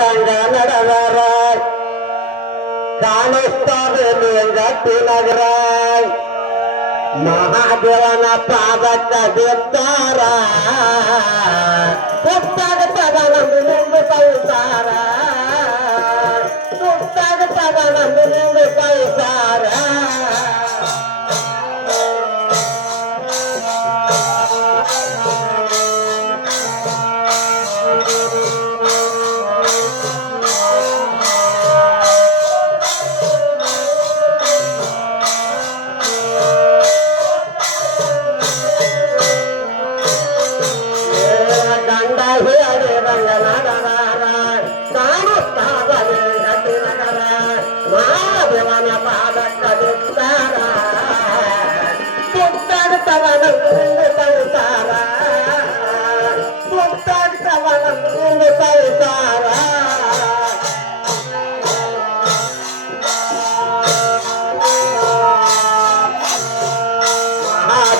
ರಂಗ ನಡೆದರ ಕಾಣಿಸ್ತಾರೆ ಗಟ್ಟಿ ನಗರ ಮಹಾದೇವನ ಪಾದಕ್ಕ ಬಿತ್ತಾರ ಸುತ್ತಾಗುತ್ತದ ನಂದು ನಿಂದು ಸಂಸಾರ ಸುತ್ತಾಗುತ್ತದ ನಂದು ನಿಂದು ಸಂಸಾರ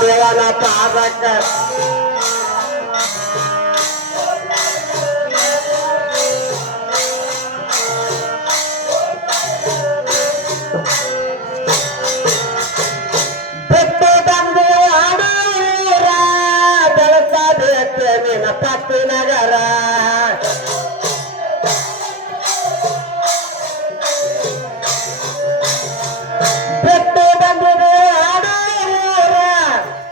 ದೇವನ ಪಾದಕ್ಕ ಬಿಟ್ಟು ಬಂದು ಆಡೂರ ಬೆಳಸಬೇಕು ನಿನ್ನ ಪಪ್ಪಿ ನಗರ ಬಿಟ್ಟು ಬಂದು ಆಡೂರ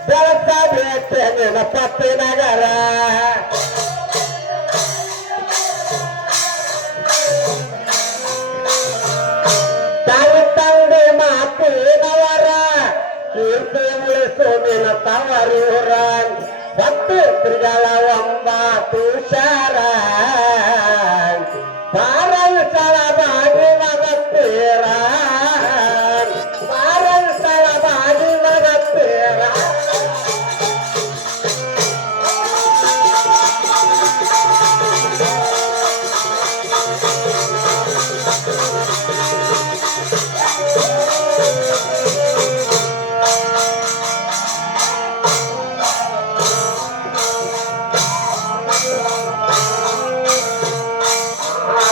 ಬೆಳಸಬೇಕು ನಿನ್ನ ಪಪ್ಪಿ ನಗರ ತಂದೆ ಮಾತಿನವರ ಕೀರ್ತಿ ಉಳಿಸು ನಿನ್ನ ತವರೂರ ಹೊತ್ತು ತ್ರಿಗಳ ಒಂಬತ್ತು ಶರ ಪಾರವಿಸಳ ಬಾಗಿ ಮಗತ್ತೇರ ಪಾರವಿಸಳ ಬಾಗಿ ಮಗತ್ತೇರ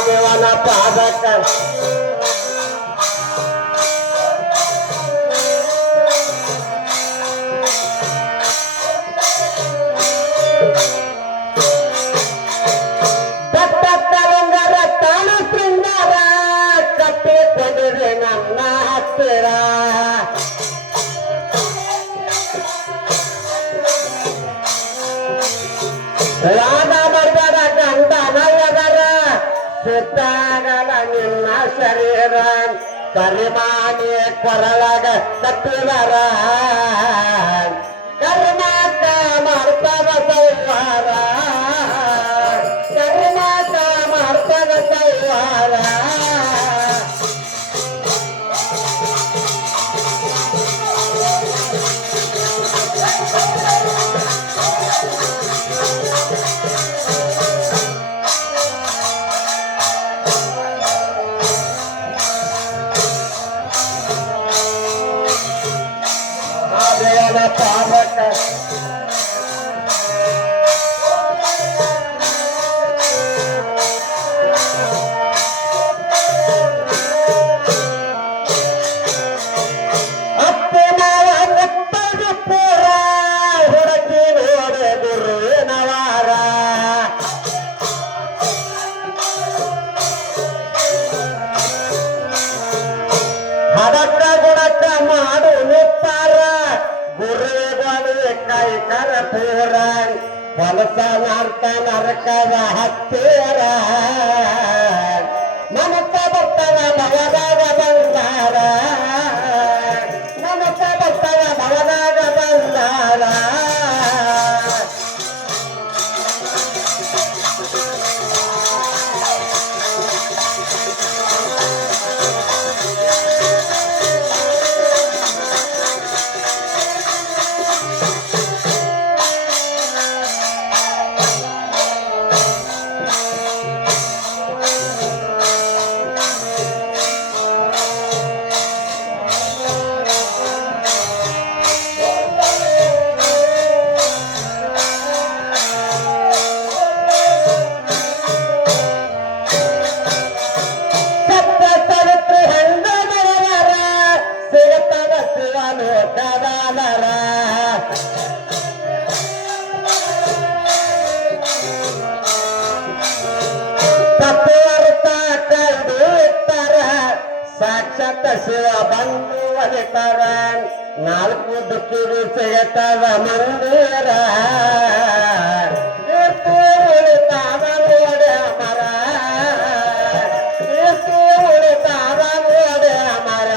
ದೇವನ ಪಾದಕ್ಕ ಬೆಟ್ಟಕ್ಕಲಿಂಗರ ತಾನು ಶೃಂಗಾರ ಕಟ್ಟಿಕೊಂಡಿದೆ ನನ್ನ ಹತ್ತಿರ ರಾಗ ಬರ್ಬರ ಗಂಡ ನಲ್ಲದರ ಸುತ್ತಾಗಲ ನಿನ್ನ ಶರೀರ ಕರಿಮಾನಿ ಕೊರಳಗ ಕಟ್ಟಿದರ ಕರ್ನಾಟ ಮಾಡ್ತದ ಸೌವಾರ ಕರ್ನಾಟ ಮಾಡ್ತದ ಸೌವಾರ ದೇವನ ಪಾದಕ್ಕ ಅಪ್ಪನ ಮುತ್ತದ ಪೂರ ಹುಡುಕಿ ನೋಡೆ ಗುರುವಿನವಾರ ಹಡಕ ಗುಡಕ ಮಾಡು ನಿಪ್ಪಾರ ಗುರುಗಳು ಕೈ ಕರಪೂರ ಹೊಲಸ ನಾರ್ತ ನರಕದ ಹತ್ತಿರ ಮನಸ ಬರ್ತದ ಭವದಾಗ ಬಂದಾರ ಮನಸ ಬರ್ತದ ಭವದಾಗ ಬಂದಾರ ಅಂತ ಶಿವ ಬಂದು ಒಲಿತಾರ ನಾಲ್ಕು ದಿಕ್ಕಿಗೆ ಸಿಗತದ ಮಂದಿರ ಎಷ್ಟು ಉಳಿತಾದ ನೋಡೆ ಮರ ಎಷ್ಟು ಉಳಿತಾದ ನೋಡೆ ಮರ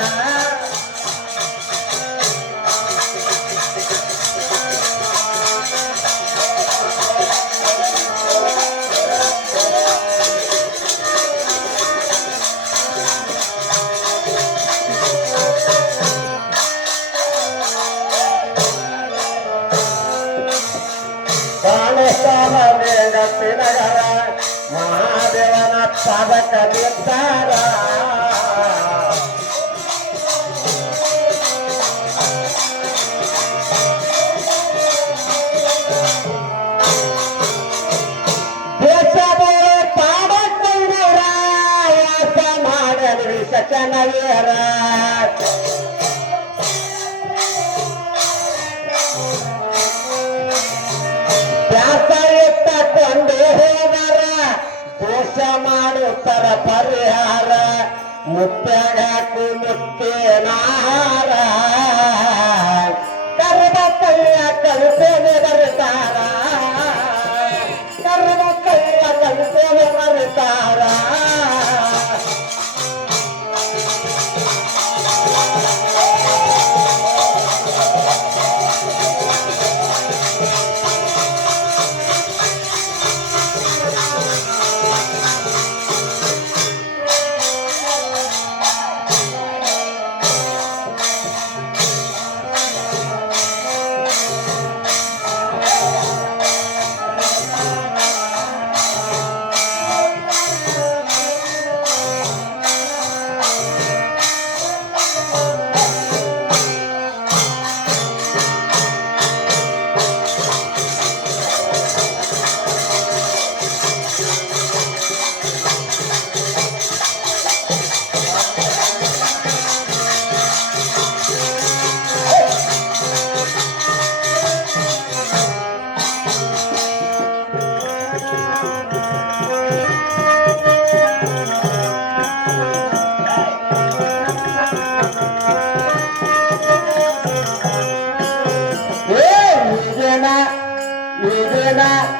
ನಗರ ಮಹಾದೇವನ ಪಾದಕ ನಿರ್ಧಾರ ದೇಶದ ಪಾಡಕೊಂಡರ ವಾಸ ಮಾಡಲಿ ಸಚನವೀರ ಕೊಂಡು ಹೋದರ ದೋಷ ಮಾಡುತ್ತರ ಪರಿಹಾರ ಮುತ್ಯಾಗಾಕು ಮುತ್ತೇನಾರ ಕರ್ಮಕ್ಕಯ್ಯ ಕಲ್ಪನೆ ಬರುತ್ತಾರ ಕರ್ಮಕ್ಕಯ್ಯ ಕಲ್ಪನೆ ಬರುತ್ತಾರ Idena